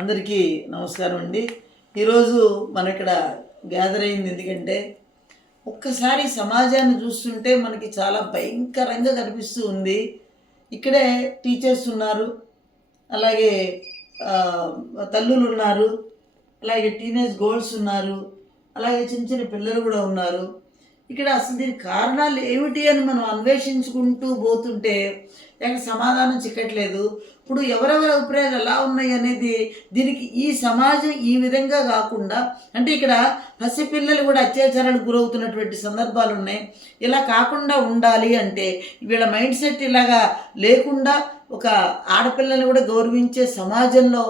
అందరికీ నమస్కారం అండి. ఈరోజు మన ఇక్కడ గ్యాదర్ అయింది ఎందుకంటే ఒక్కసారి సమాజాన్ని చూస్తుంటే మనకి చాలా భయంకరంగా కనిపిస్తూ ఉంది. ఇక్కడే టీచర్స్ ఉన్నారు అలాగే తల్లులు ఉన్నారు అలాగే టీనేజ్ గోల్స్ ఉన్నారు అలాగే చిన్న చిన్న పిల్లలు కూడా ఉన్నారు. ఇక్కడ అసలు దీని కారణాలు ఏమిటి అని మనం అన్వేషించుకుంటూ పోతుంటే దానికి సమాధానం చిక్కట్లేదు. ఇప్పుడు ఎవరెవరి అభిప్రాయాలు ఎలా ఉన్నాయి అనేది దీనికి ఈ సమాజం ఈ విధంగా కాకుండా అంటే ఇక్కడ పసిపిల్లలు కూడా అత్యాచారానికి గురవుతున్నటువంటి సందర్భాలు ఉన్నాయి. ఇలా కాకుండా ఉండాలి అంటే వీళ్ళ మైండ్ సెట్ ఇలాగా లేకుండా ఒక ఆడపిల్లల్ని కూడా గౌరవించే సమాజంలో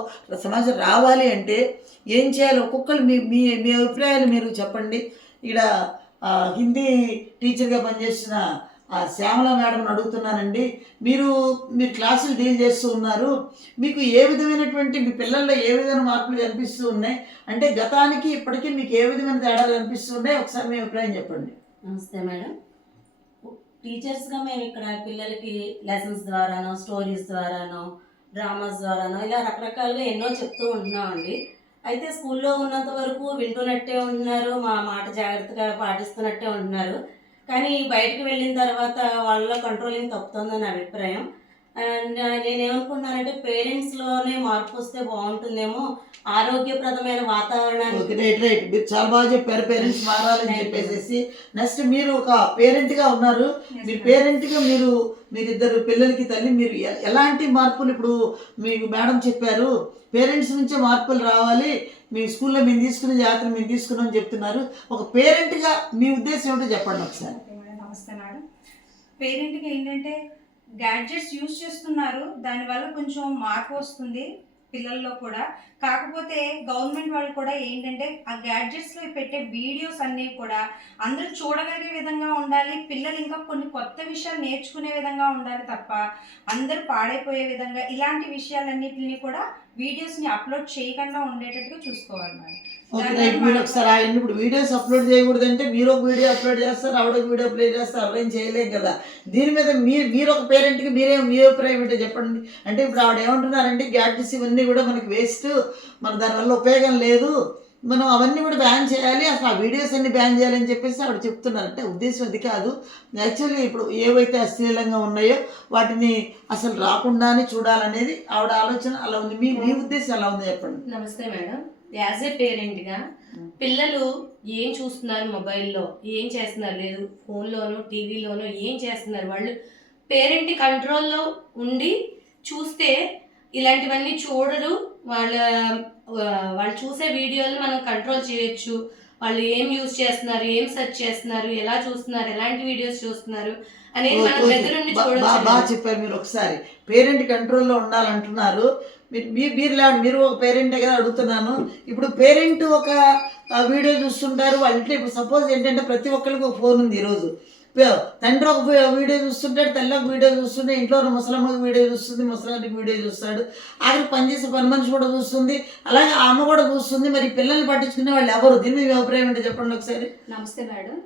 సమాజం రావాలి అంటే ఏం చేయాలి? ఒక్కొక్కరు మీ మీ మీ అభిప్రాయాలు మీరు చెప్పండి. ఇక్కడ హిందీ టీచర్గా పనిచేసిన శ్యామల మేడం అడుగుతున్నానండి. మీరు మీరు క్లాసులు డీల్ చేస్తూ ఉన్నారు. మీకు ఏ విధమైనటువంటి మీ పిల్లల్లో ఏ విధమైన మార్పులు కనిపిస్తూ ఉన్నాయి? అంటే గతానికి ఇప్పటికీ మీకు ఏ విధమైన తేడాలు కనిపిస్తూ ఉన్నాయి? ఒకసారి మీ అభిప్రాయం చెప్పండి. నమస్తే మేడం. టీచర్స్గా మేము ఇక్కడ పిల్లలకి లెసన్స్ ద్వారానో స్టోరీస్ ద్వారానో డ్రామాస్ ద్వారానో ఇలా రకరకాలుగా ఎన్నో చెప్తూ ఉంటున్నామండి. అయితే స్కూల్లో ఉన్నంత వరకు వింటున్నట్టే ఉంటున్నారు మా మాట జాగ్రత్తగా పాటిస్తున్నట్టే ఉంటున్నారు. కానీ బయటకు వెళ్ళిన తర్వాత వాళ్ళలో కంట్రోలింగ్ తప్పుతుందని అభిప్రాయం. అండ్ నేనేమనుకుంటున్నానంటే పేరెంట్స్లోనే మార్పు వస్తే బాగుంటుందేమో ఆరోగ్యప్రదమైన వాతావరణాన్ని ఓకే రైట్ రైట్ మీరు చాలా బాగా చెప్పారు పేరెంట్స్ మారాలని చెప్పేసి నెక్స్ట్ మీరు ఒక పేరెంట్గా ఉన్నారు. మీరు పేరెంట్గా మీరు మీరిద్దరు పిల్లలకి తల్లి మీరు ఎలాంటి మార్పులు ఇప్పుడు మీకు మేడం చెప్పారు? పేరెంట్స్ నుంచే మార్పులు రావాలి. మీ స్కూల్లో మేము తీసుకునే జాగ్రత్తలు మేము తీసుకున్నాం అని చెప్తున్నారు. ఒక పేరెంట్గా మీ ఉద్దేశం ఏమిటో చెప్పండి ఒకసారి. నమస్తే మేడం పేరెంట్కి ఏంటంటే గ్యాడ్జెట్స్ యూజ్ చేస్తున్నారు. దానివల్ల కొంచెం మార్పు వస్తుంది పిల్లల్లో కూడా. కాకపోతే గవర్నమెంట్ వాళ్ళు కూడా ఏంటంటే ఆ గ్యాడ్జెట్స్లో పెట్టే వీడియోస్ అన్నీ కూడా అందరూ చూడగలిగే విధంగా ఉండాలి. పిల్లలు ఇంకా కొన్ని కొత్త విషయాలు నేర్చుకునే విధంగా ఉండాలి తప్ప అందరూ పాడైపోయే విధంగా ఇలాంటి విషయాలన్నిటిని కూడా వీడియోస్ని అప్లోడ్ చేయకుండా ఉండేటట్టుగా చూసుకోవాలి మేడం. ఓకే రైట్ మీరు ఒకసారి ఆయన ఇప్పుడు వీడియోస్ అప్లోడ్ చేయకూడదంటే మీరు ఒక వీడియో అప్లోడ్ చేస్తారు ఆవిడ ఒక వీడియో అప్లోడ్ చేస్తారు ఎవరేం చేయలేం కదా. దీని మీద మీరు మీరు ఒక పేరెంట్కి మీరే మీ అభిప్రాయం ఏంటో చెప్పండి. అంటే ఇప్పుడు ఆవిడ ఏమంటున్నారంటే గ్యాడ్జెట్స్ ఇవన్నీ కూడా మనకి వేస్ట్ మన దానివల్ల ఉపయోగం లేదు. మనం అవన్నీ కూడా బ్యాన్ చేయాలి అసలు ఆ వీడియోస్ అన్ని బ్యాన్ చేయాలని చెప్పేసి ఆవిడ చెప్తున్నారు. అంటే ఉద్దేశం అది కాదు. యాక్చువల్లీ ఇప్పుడు ఏవైతే అశ్లీలంగా ఉన్నాయో వాటిని అసలు రాకుండానే చూడాలనేది ఆవిడ ఆలోచన అలా ఉంది. మీ మీ ఉద్దేశం ఎలా ఉంది చెప్పండి? నమస్తే మేడం. యాజ్ ఏ పేరెంట్గా పిల్లలు ఏం చూస్తున్నారు మొబైల్లో ఏం చేస్తున్నారు? లేదు ఫోన్లోనో టీవీలోనో ఏం చేస్తున్నారు? వాళ్ళు పేరెంట్ కంట్రోల్లో ఉండి చూస్తే ఇలాంటివన్నీ చూడరు. వాళ్ళ వాళ్ళు చూసే వీడియోలు మనం కంట్రోల్ చేయొచ్చు. వాళ్ళు ఏం యూజ్ చేస్తున్నారు ఏం సెర్చ్ చేస్తున్నారు ఎలా చూస్తున్నారు ఎలాంటి వీడియోస్ చూస్తున్నారు అనేది మనం ఓకే. దగ్గర నుండి బా- బా- బాగా చూడొచ్చు చెప్పారు మీరు ఒకసారి. పేరెంట్ కంట్రోల్లో ఉండాలంటున్నారు. మీరు మీరు మీరు మీరు ఒక పేరెంటే కదా అడుగుతున్నాను. ఇప్పుడు పేరెంట్ ఒక వీడియో చూస్తుంటారు. వాళ్ళ ఇప్పుడు సపోజ్ ఏంటంటే ప్రతి ఒక్కరికి ఒక ఫోన్ ఉంది ఈరోజు. తండ్రి ఒక వీడియో చూస్తుంటాడు తల్లి ఒక వీడియో చూస్తుంది ఇంట్లో ఉన్న ముసలమ్మకి వీడియో చూస్తుంది ముసలానికి వీడియో చూస్తాడు. ఆఖరికి పనిచేసే పని మనిషి కూడా చూస్తుంది. అలాగే అమ్మ కూడా చూస్తుంది. మరి పిల్లల్ని పట్టించుకునే వాళ్ళు ఎవరు? దీని మీద మీ అభిప్రాయం ఏంటో చెప్పండి ఒకసారి. నమస్తే మేడం.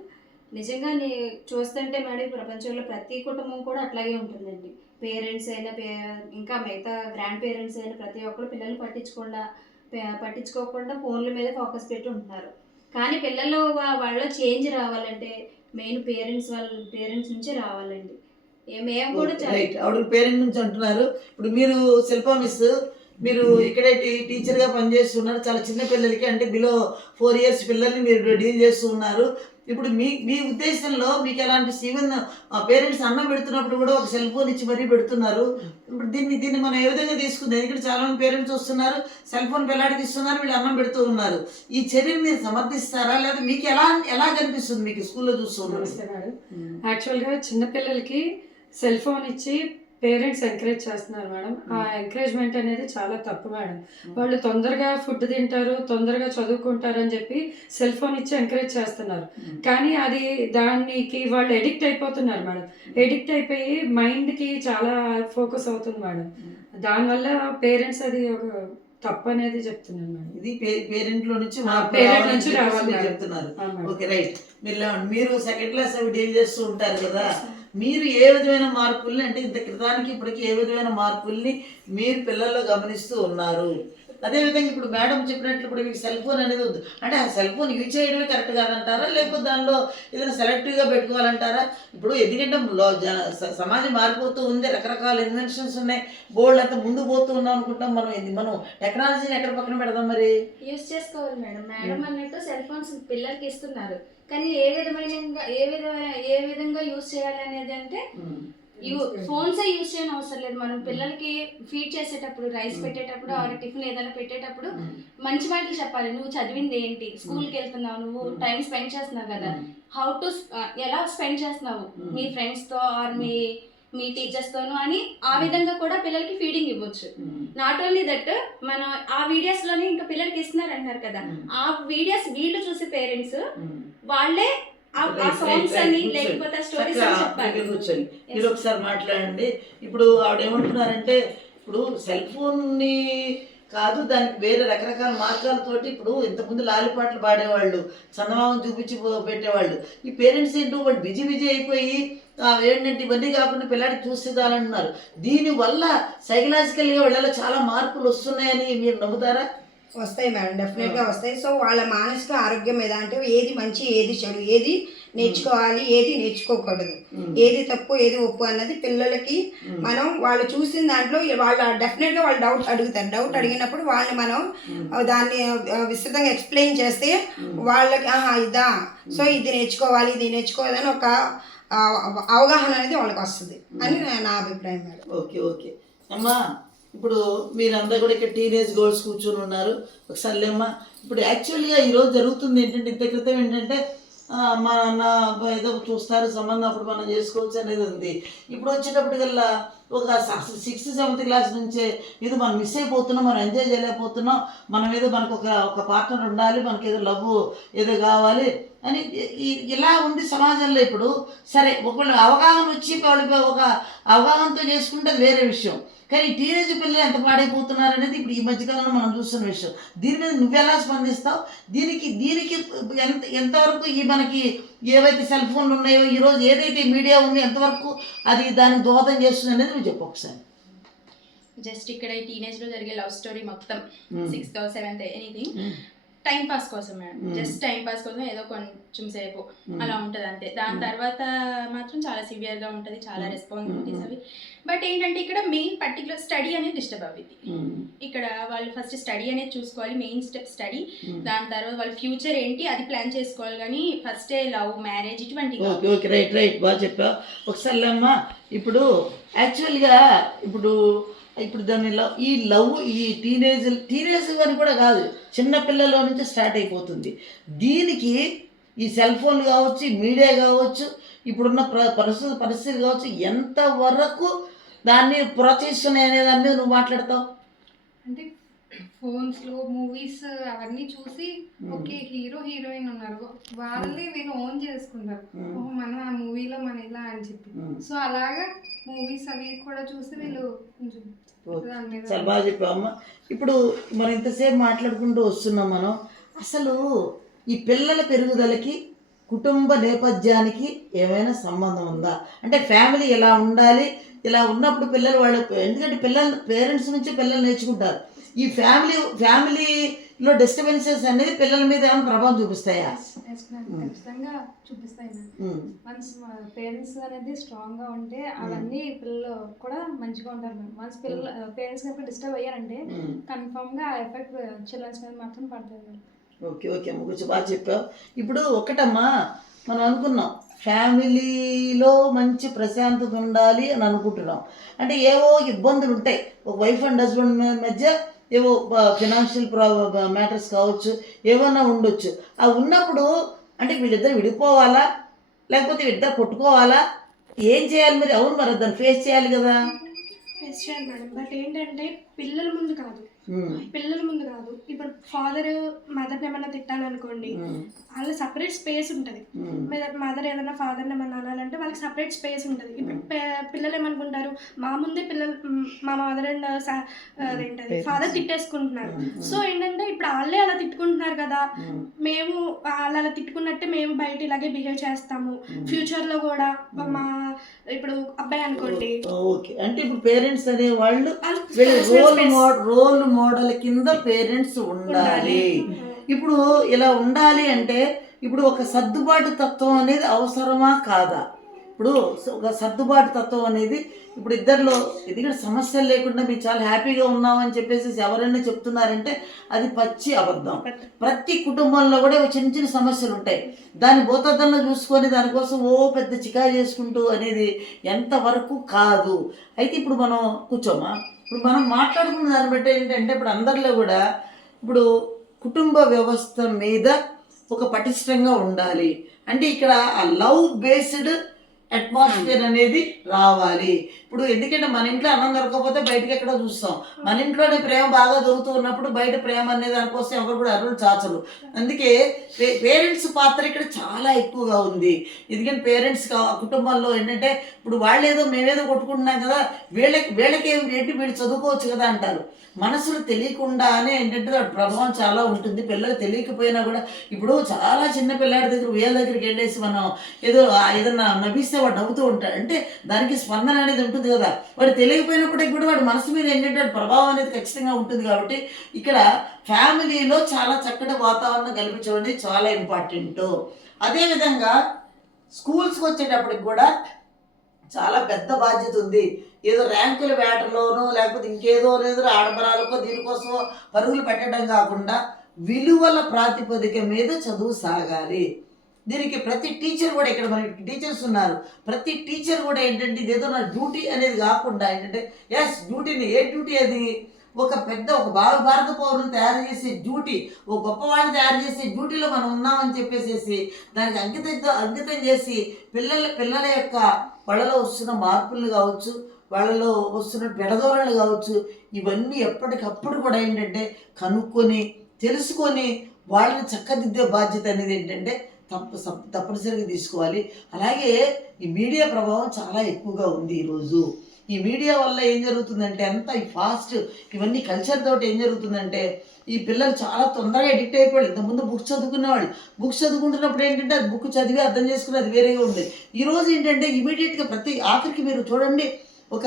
నిజంగా నీ చూస్తుంటే మేడం ఈ ప్రపంచంలో ప్రతి కుటుంబం కూడా అట్లాగే ఉంటుందండి. పేరెంట్స్ అయినా పే ఇంకా మిగతా గ్రాండ్ పేరెంట్స్ అయినా ప్రతి ఒక్కరు పిల్లలు పట్టించకుండా పట్టించుకోకుండా ఫోన్ల మీద ఫోకస్ పెట్టి ఉంటున్నారు. కానీ పిల్లలు వా- వాళ్ళ చేంజ్ రావాలంటే మెయిన్ పేరెంట్స్ వాళ్ళ పేరెంట్స్ నుంచే రావాలండి. మేము కూడా ఆవిడ పేరెంట్ నుంచి అంటున్నారు. ఇప్పుడు మీరు శిల్పా మిస్ మీరు ఇక్కడే టీ టీచర్గా పనిచేస్తున్నారు. చాలా చిన్న పిల్లలకి అంటే బిలో ఫోర్ ఇయర్స్ పిల్లల్ని మీరు డీల్ చేస్తూ ఉన్నారు. ఇప్పుడు మీ మీ ఉద్దేశంలో మీకు ఎలాంటి ఈవెన్ పేరెంట్స్ అన్నం పెడుతున్నప్పుడు కూడా ఒక సెల్ ఫోన్ ఇచ్చి మరీ పెడుతున్నారు. ఇప్పుడు దీన్ని దీన్ని మనం ఏ విధంగా తీసుకుందాం? ఎందుకంటే చాలా మంది పేరెంట్స్ వస్తున్నారు సెల్ ఫోన్ పిల్లాడికి ఇస్తున్నారు వీళ్ళు అన్నం పెడుతూ ఉన్నారు. ఈ చర్యను మీరు సమర్థిస్తారా? లేదా మీకు ఎలా ఎలా కనిపిస్తుంది మీకు స్కూల్లో చూస్తున్నారు యాక్చువల్గా చిన్నపిల్లలకి సెల్ ఫోన్ ఇచ్చి పేరెంట్స్ ఎంకరేజ్ చేస్తున్నారు మేడం. ఆ ఎంకరేజ్మెంట్ అనేది చాలా తప్పు మేడం. వాళ్ళు తొందరగా ఫుడ్ తింటారు తొందరగా చదువుకుంటారు అని చెప్పి సెల్ ఫోన్ ఇచ్చి ఎంకరేజ్ చేస్తున్నారు. కానీ అది దానికి వాళ్ళు ఎడిక్ట్ అయిపోతున్నారు మేడం. ఎడిక్ట్ అయిపోయి మైండ్కి చాలా ఫోకస్ అవుతుంది మేడం. దానివల్ల పేరెంట్స్ అది ఒక తప్పు అనేది చెప్తున్నాను మేడం. ఇది పేరెంట్లో నుంచి రావాలని నుంచి. చెప్తున్నారు. Okay right. మీరు సెకండ్ క్లాస్ అవి డీల్ చేస్తూ ఉంటారు కదా. మీరు ఏ విధమైన మార్పుల్ని అంటే ఇంత క్రితానికి ఇప్పటికి ఏ విధమైన మార్పుల్ని మీరు పిల్లల్లో గమనిస్తూ ఉన్నారు? అదేవిధంగా ఇప్పుడు మేడం చెప్పినట్లు ఇప్పుడు మీకు సెల్ ఫోన్ అనేది వద్దు అంటే ఆ సెల్ ఫోన్ యూజ్ చేయడమే కరెక్ట్ కాదంటారా? లేకపోతే దానిలో ఏదైనా సెలెక్టివ్గా పెట్టుకోవాలంటారా? ఇప్పుడు ఎందుకంటే సమాజం మారిపోతూ ఉంది రకరకాల ఇన్వెన్షన్స్ ఉన్నాయి. బోల్డ్ అంతా ముందు పోతూ ఉన్నాం అనుకుంటాం. మనం ఇది మనం టెక్నాలజీని ఎక్కడ పక్కన పెడదాం మరి? యూస్ చేసుకోవాలి మేడం. మేడం అన్నట్టు సెల్ ఫోన్స్ పిల్లలకి ఇస్తున్నారు. కానీ ఏ విధమైన ఏ విధమైన ఏ విధంగా యూస్ చేయాలి అనేది అంటే ఫోన్స్ యూస్ చేయని అవసరం లేదు. మనం పిల్లలకి ఫీడ్ చేసేటప్పుడు రైస్ పెట్టేటప్పుడు ఆర్ టిఫిన్ ఏదైనా పెట్టేటప్పుడు మంచి మాటలు చెప్పాలి. నువ్వు చదివింది ఏంటి? స్కూల్కి వెళ్తున్నావు నువ్వు టైం స్పెండ్ చేస్తున్నావు కదా. హౌ టు ఎలా స్పెండ్ చేస్తున్నావు? మీ ఫ్రెండ్స్తో ఆర్ మీ మీ టీచర్స్ తోను అని ఆ విధంగా కూడా పిల్లలకి ఫీడింగ్ ఇవ్వచ్చు. నాట్ ఓన్లీ దట్ మనం ఆ వీడియోస్లోనే ఇంకా పిల్లలకి ఇస్తున్నారు అంటున్నారు కదా ఆ వీడియోస్ వీళ్ళు చూసే పేరెంట్స్ వాళ్ళే కూర్చొని మీరు ఒకసారి మాట్లాడండి. ఇప్పుడు ఆవిడ ఏమంటున్నారంటే ఇప్పుడు సెల్ ఫోన్ని కాదు దానికి వేరే రకరకాల మార్గాలతోటి ఇప్పుడు ఇంతకుముందు లాలిపాటలు పాడేవాళ్ళు చందమామం చూపించి పెట్టేవాళ్ళు. ఈ పేరెంట్స్ ఏంటో వాళ్ళు బిజీ బిజీ అయిపోయి ఆ, ఏంటంటే ఇవన్నీ కాకుండా పిల్లాడికి చూస్తే చాలంటున్నారు. దీనివల్ల సైకలాజికల్గా వాళ్ళలో చాలా మార్పులు వస్తున్నాయని మీరు నమ్ముతారా? వస్తాయి మేడం డెఫినెట్గా వస్తాయి. సో వాళ్ళ మానసిక ఆరోగ్యం మీద అంటే ఏది మంచి ఏది చెడు ఏది నేర్చుకోవాలి ఏది నేర్చుకోకూడదు. ఏది తప్పు ఏది ఒప్పు అన్నది పిల్లలకి మనం వాళ్ళు చూసిన దాంట్లో వాళ్ళ డెఫినెట్గా వాళ్ళు డౌట్ అడుగుతారు. డౌట్ అడిగినప్పుడు వాళ్ళని మనం దాన్ని విస్తృతంగా ఎక్స్ప్లెయిన్ చేస్తే వాళ్ళకి ఆహా ఇదా. సో ఇది నేర్చుకోవాలి ఇది నేర్చుకోవాలని ఒక అవగాహన అనేది వాళ్ళకి వస్తుంది. అని నా- నా అభిప్రాయం మేడం. Okay okay. అమ్మా ఇప్పుడు మీరందరూ కూడా ఇక్కడ టీనేజ్ గర్ల్స్ కూర్చొని ఉన్నారు. ఒకసారి లేమ్మా ఇప్పుడు యాక్చువల్గా ఈరోజు జరుగుతుంది ఏంటంటే ఇంత క్రితం ఏంటంటే మా అన్న ఏదో చూస్తారు సంబంధం అప్పుడు మనం చేసుకోవచ్చు అనేది ఉంది. ఇప్పుడు వచ్చేటప్పటికల్లా ఒక సిక్స్త్ సెవెంత్ క్లాస్ నుంచే ఇది మనం మిస్ అయిపోతున్నాం మనం ఎంజాయ్ చేయలేకపోతున్నాం. మనం ఏదో మనకు ఒక ఒక పార్ట్నర్ ఉండాలి మనకి ఏదో లవ్ ఏదో కావాలి. అని ఇలా ఉంది సమాజంలో ఇప్పుడు. సరే ఒకళ్ళు అవగాహన వచ్చి వాళ్ళు ఒక అవగాహనతో చేసుకుంటే వేరే విషయం. కానీ టీనేజ్ పిల్లలు ఎంత పాడైపోతున్నారు అనేది ఇప్పుడు ఈ మధ్యకాలంలో మనం చూస్తున్న విషయం. దీని మీద నువ్వెలా స్పందిస్తావు? దీనికి దీనికి ఎంత ఎంతవరకు ఈ మనకి ఏవైతే సెల్ ఫోన్లు ఉన్నాయో ఈరోజు ఏదైతే మీడియా ఉందో ఎంతవరకు అది దానికి దోహదం చేస్తుంది అనేది నువ్వు చెప్పు ఒకసారి. జస్ట్ ఇక్కడ ఈ టీనేజ్లో జరిగే లవ్ స్టోరీ మొత్తం. Sixth seventh anything. Time pass కోసం మేడం. జస్ట్ టైం పాస్ కోసం ఏదో కొంచెం సేపు Mm. అలా ఉంటది అంతే దాని Mm. తర్వాత మాత్రం చాలా సివియర్గా ఉంటది చాలా. Responsibilities Mm. అవి బట్ ఏంటంటే ఇక్కడ మెయిన్ పర్టికులర్ స్టడీ అనేది డిస్టర్బ్ అవ్వింది ఉమ్, ఇక్కడ వాళ్ళు ఫస్ట్ స్టడీ అనేది చూసుకోవాలి మెయిన్ స్టెప్ స్టడీ. దాని తర్వాత వాళ్ళ ఫ్యూచర్ ఏంటి అది ప్లాన్ చేసుకోవాలి కానీ ఫస్టే లవ్ మ్యారేజ్ ఇటువంటి. ఓకే రైట్ రైట్ బాగా ఒకసారి అమ్మా ఇప్పుడు యాక్చువల్గా ఇప్పుడు ఇప్పుడు దాని లవ్ ఈ లవ్ ఈ టీనేజ్ టీనేజ్ అని కూడా కాదు చిన్నపిల్లల నుంచి స్టార్ట్ అయిపోతుంది. దీనికి ఈ సెల్ ఫోన్ కావచ్చు ఈ మీడియా కావచ్చు ఇప్పుడున్న ప్ర పరిస్థితి పరిస్థితి కావచ్చు ఎంతవరకు దాన్ని ప్రోత్సహిస్తున్నాయి అనే దాని మీద నువ్వు మాట్లాడతావు? అంటే ఫోన్స్లో మూవీస్ అవన్నీ చూసి. ఓకే హీరో హీరోయిన్ ఉన్నారు. వాళ్ళని వీళ్ళు ఓన్ చేసుకుంటారు. ఓహో మనం ఆ మూవీలో మన ఇలా అని చెప్పి. సో అలాగా మూవీస్ అవి కూడా చూసి వీళ్ళు కొంచెం చాలా బాగా చెప్పావమ్మా ఇప్పుడు మనం ఇంతసేపు మాట్లాడుకుంటూ వస్తున్నాం మనం. అసలు ఈ పిల్లల పెరుగుదలకి కుటుంబ నేపథ్యానికి ఏమైనా సంబంధం ఉందా? అంటే ఫ్యామిలీ ఎలా ఉండాలి? ఇలా ఉన్నప్పుడు పిల్లలు వాళ్ళు ఎందుకంటే పిల్లలు పేరెంట్స్ నుంచి పిల్లలు నేర్చుకుంటారు. ఈ ఫ్యామిలీ ఫ్యామిలీలో డిస్టర్బెన్సెస్ అనేది పిల్లల మీద ఏమైనా ప్రభావం చూపిస్తాయా? Ma'am. ఖచ్చితంగా చూపిస్తాయి వన్స్ పేరెంట్స్ అనేది స్ట్రాంగ్గా ఉంటే అవన్నీ పిల్లలు కూడా మంచిగా ఉంటారు మ్యామ్ వన్స్ పిల్లలు పేరెంట్స్ కనుక డిస్టర్బ్ అయ్యారంటే. కన్ఫర్మ్గా ఆ ఎఫెక్ట్ చిల్డ్రన్స్ మీద మాత్రం పడుతుంది మ్యామ్ ఓకే ఓకే అమ్మ కొంచెం బాగా చెప్పావు. ఇప్పుడు ఒకటమ్మా మనం అనుకున్నాం ఫ్యామిలీలో మంచి ప్రశాంతత ఉండాలి అని అనుకుంటున్నాం. అంటే ఏవో ఇబ్బందులు ఉంటాయి. ఒక వైఫ్ అండ్ హస్బెండ్ మధ్య ఏవో ఫినాన్షియల్ ప్రా మ్యాటర్స్ కావచ్చు ఏమన్నా ఉండొచ్చు. ఆ ఉన్నప్పుడు అంటే వీళ్ళిద్దరు విడిపోవాలా? లేకపోతే వీళ్ళిద్దరు కొట్టుకోవాలా? ఏం చేయాలి మరి? అవును మరి దాన్ని ఫేస్ చేయాలి కదా. ఫేస్ చేయాలి మేడం. బట్ ఏంటంటే పిల్లల ముందు కాదు. పిల్లల ముందు కాదు. ఇప్పుడు ఫాదర్ మదర్ ఏమైనా తిట్టాలనుకోండి వాళ్ళ సపరేట్ స్పేస్ ఉంటుంది. మదర్ ఏదైనా ఫాదర్ని ఏమన్నా అనాలంటే వాళ్ళకి సపరేట్ స్పేస్ ఉంటుంది. ఇప్పుడు పిల్లలు ఏమనుకుంటారు? మా ముందే పిల్లలు మ్, మా మదర్ అండ్ అదేంటది? ఫాదర్ తిట్టేసుకుంటున్నారు. సో ఏంటంటే ఇప్పుడు వాళ్ళే అలా తిట్టుకుంటున్నారు కదా. మేము వాళ్ళు అలా తిట్టుకున్నట్టే మేము బయట ఇలాగే బిహేవ్ చేస్తాము. ఫ్యూచర్లో కూడా మా ఇప్పుడు అబ్బాయి అనుకోండి. ఓకే. అంటే ఇప్పుడు పేరెంట్స్ అనే వాళ్ళు రోల్ మోడల్ రోల్ మోడల్ కింద పేరెంట్స్ ఉండాలి. ఇప్పుడు ఇలా ఉండాలి అంటే ఇప్పుడు ఒక సర్దుబాటు తత్వం అనేది అవసరమా కాదా? ఇప్పుడు ఒక సర్దుబాటు తత్వం అనేది ఇప్పుడు ఇద్దరిలో ఎందుకంటే సమస్యలు లేకుండా మీరు చాలా హ్యాపీగా ఉన్నామని చెప్పేసి ఎవరైనా చెప్తున్నారంటే అది పచ్చి అబద్ధం. ప్రతి కుటుంబంలో కూడా చిన్న చిన్న సమస్యలు ఉంటాయి. దాని భూతద్దంలో చూసుకొని దానికోసం ఓ పెద్ద చికా చేసుకుంటూ అనేది ఎంతవరకు కాదు. అయితే ఇప్పుడు మనం కూర్చోమా? ఇప్పుడు మనం మాట్లాడుకున్న దాన్ని బట్టి ఏంటంటే ఇప్పుడు అందరిలో కూడా ఇప్పుడు కుటుంబ వ్యవస్థ మీద ఒక పటిష్టంగా ఉండాలి. అంటే ఇక్కడ ఆ లవ్ బేస్డ్ అట్మాస్ఫియర్ అనేది రావాలి. ఇప్పుడు ఎందుకంటే మన ఇంట్లో అన్నం దొరకకపోతే బయటకి ఎక్కడో చూస్తాం. మన ఇంట్లోనే ప్రేమ బాగా దొరుకుతూ ఉన్నప్పుడు బయట ప్రేమ అనే దానికోసం ఎవరు కూడా అరువులు చాచరు. అందుకే పేరెంట్స్ పాత్ర ఇక్కడ చాలా ఎక్కువగా ఉంది. ఎందుకంటే పేరెంట్స్ కుటుంబంలో ఏంటంటే ఇప్పుడు వాళ్ళు ఏదో మేమేదో కొట్టుకుంటున్నాం కదా వీళ్ళకి వీళ్ళకి ఏంటి? వీళ్ళు చదువుకోవచ్చు కదా అంటారు. మనసులు తెలియకుండానే ఏంటంటే దాని ప్రభావం చాలా ఉంటుంది. పిల్లలు తెలియకపోయినా కూడా ఇప్పుడు చాలా చిన్న పిల్లాడి దగ్గర వేల దగ్గరికి వెళ్ళేసి మనం ఏదో ఏదన్నా నవ్విస్తే వాడు నవ్వుతూ ఉంటాడు. అంటే దానికి స్పందన అనేది ఉంటుంది కదా. వాడు తెలియకపోయినప్పటికీ కూడా వాడి మనసు మీద ఏంటంటే ప్రభావం అనేది ఖచ్చితంగా ఉంటుంది కాబట్టి ఇక్కడ ఫ్యామిలీలో చాలా చక్కటి వాతావరణం కల్పించడం అనేది చాలా ఇంపార్టెంట్. అదేవిధంగా స్కూల్స్కి వచ్చేటప్పటికి కూడా చాలా పెద్ద బాధ్యత ఉంది. ఏదో ర్యాంకుల వేటలోనో లేకపోతే ఇంకేదో లేదో ఆడబరాలకో దీనికోసమో పరుగులు పెట్టడం కాకుండా విలువల ప్రాతిపదిక మీద చదువు సాగాలి. దీనికి ప్రతి టీచర్ కూడా ఇక్కడ మనకి టీచర్స్ ఉన్నారు. ప్రతి టీచర్ కూడా ఏంటంటే ఇదేదో నా డ్యూటీ అనేది కాకుండా ఏంటంటే ఎస్ డ్యూటీని ఏ డ్యూటీ అది? ఒక పెద్ద ఒక భావ భారత పౌరుని తయారు చేసే డ్యూటీ ఒక గొప్పవాడిని తయారు చేసే డ్యూటీలో మనం ఉన్నామని చెప్పేసేసి దానికి అంకితం అంకితం చేసి పిల్లల పిల్లల యొక్క వాళ్ళలో వస్తున్న మార్పులు కావచ్చు వాళ్ళలో వస్తున్న పెడదోళ్ళు కావచ్చు ఇవన్నీ ఎప్పటికప్పుడు కూడా ఏంటంటే కనుక్కొని తెలుసుకొని వాళ్ళని చక్కదిద్దే బాధ్యత అనేది ఏంటంటే తప్ప సప్- తప్పనిసరిగా తీసుకోవాలి. అలాగే ఈ మీడియా ప్రభావం చాలా ఎక్కువగా ఉంది ఈరోజు. ఈ మీడియా వల్ల ఏం జరుగుతుందంటే అంత ఈ ఫాస్ట్ ఇవన్నీ కల్చర్ తోటి ఏం జరుగుతుందంటే ఈ పిల్లలు చాలా తొందరగా ఎడిక్ట్ అయిపోయారు. ఇంతకుముందు బుక్స్ చదువుకునేవాళ్ళు. బుక్స్ చదువుకుంటున్నప్పుడు ఏంటంటే అది బుక్ చదివి అర్థం చేసుకుని అది వేరేగా ఉంది ఈరోజు ఏంటంటే ఇమీడియట్గా ప్రతి ఆఖరికి మీరు చూడండి ఒక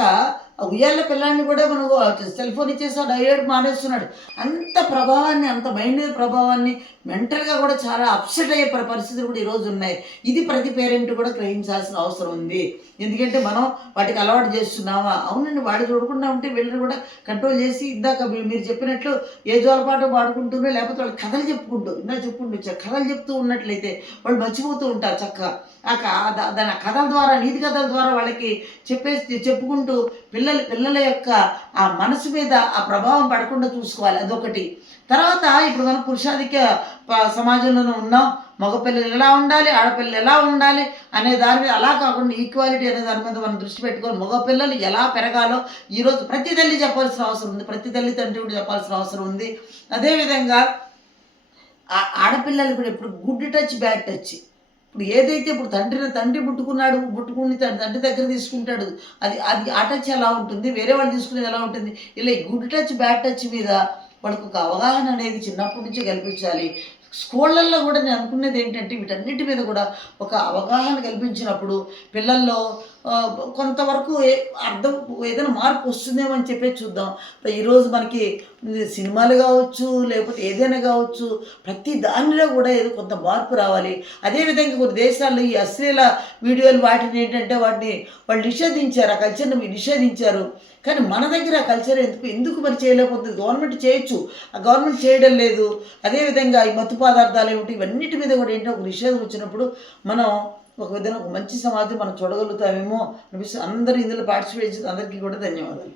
ఉయ్యాల పిల్లాన్ని కూడా మనకు సెల్ ఫోన్ ఇచ్చేసి డైరెక్ట్ మానేస్తున్నాడు. అంత ప్రభావాన్ని అంత మైండ్ మీద ప్రభావాన్ని మెంటల్గా కూడా చాలా అప్సెట్ అయ్యే పరిస్థితులు కూడా ఈరోజు ఉన్నాయి. ఇది ప్రతి పేరెంట్ కూడా గ్రహించాల్సిన అవసరం ఉంది. ఎందుకంటే మనం వాటికి అలవాటు చేస్తున్నామా? అవునండి వాడు చూడకుండా ఉంటే వీళ్ళని కూడా కంట్రోల్ చేసి ఇందాక మీరు చెప్పినట్లు ఏ జోలపాటు పాడుకుంటున్నా లేకపోతే వాళ్ళు కథలు చెప్పుకుంటూ ఇందా చెప్పుకుంటూ వచ్చారు కథలు చెప్తూ ఉన్నట్లయితే వాళ్ళు మర్చిపోతూ ఉంటారు చక్కగా. ఆ దాని ఆ కథల ద్వారా నీతి కథల ద్వారా వాళ్ళకి చెప్పేసి చెప్పుకుంటూ పిల్లలు పిల్లల యొక్క ఆ మనసు మీద ఆ ప్రభావం పడకుండా చూసుకోవాలి. అదొకటి. తర్వాత ఇప్పుడు మనం పురుషాధిక సమాజంలోనే ఉన్నాం. మగపిల్లలు ఎలా ఉండాలి ఆడపిల్లలు ఎలా ఉండాలి అనే దాని మీద అలా కాకుండా ఈక్వాలిటీ అనే దాని మీద మనం దృష్టి పెట్టుకొని మగపిల్లలు ఎలా పెరగాలో ఈరోజు ప్రతి తల్లి చెప్పాల్సిన అవసరం ఉంది. ప్రతి తల్లి తండ్రి కూడా చెప్పాల్సిన అవసరం ఉంది. అదేవిధంగా ఆ- ఆడపిల్లలు కూడా ఇప్పుడు గుడ్ టచ్ బ్యాడ్ టచ్. ఇప్పుడు ఏదైతే ఇప్పుడు తండ్రిని తండ్రి పుట్టుకున్నాడు పుట్టుకుని తన తండ్రి దగ్గర తీసుకుంటాడు అది అది ఆ టచ్ ఎలా ఉంటుంది? వేరే వాళ్ళు తీసుకునేది ఎలా ఉంటుంది? ఇలా గుడ్ టచ్ బ్యాడ్ టచ్ మీద వాళ్ళకు ఒక అవగాహన అనేది చిన్నప్పటి నుంచి కల్పించాలి. స్కూళ్ళల్లో కూడా నేను అనుకునేది ఏంటంటే వీటన్నిటి మీద కూడా ఒక అవగాహన కల్పించినప్పుడు పిల్లల్లో కొంతవరకు అర్థం ఏదైనా మార్పు వస్తుందేమో అని చెప్పి చూద్దాం. ఈరోజు మనకి సినిమాలు కావచ్చు లేకపోతే ఏదైనా కావచ్చు ప్రతి దానిలో కూడా ఏదో కొంత మార్పు రావాలి. అదేవిధంగా కొన్ని దేశాల్లో ఈ అశ్లీల వీడియోలు వాటిని ఏంటంటే వాటిని వాళ్ళు నిషేధించారు ఆ కల్చర్ని నిషేధించారు. కానీ మన దగ్గర ఆ కల్చర్ ఎందుకు ఎందుకు మరి చేయలేకపోతుంది? గవర్నమెంట్ చేయొచ్చు. ఆ గవర్నమెంట్ చేయడం లేదు. అదేవిధంగా ఈ మత్తు పదార్థాలు ఏమిటి ఇవన్నిటి మీద కూడా ఏంటో ఒక నిషేధం వచ్చినప్పుడు మనం ఒక విధంగా ఒక మంచి సమాజం మనం చూడగలుగుతామేమో అనిపిస్తుంది. అందరూ ఇందులో పార్టిసిపేట్ చేసి అందరికీ కూడా ధన్యవాదాలు.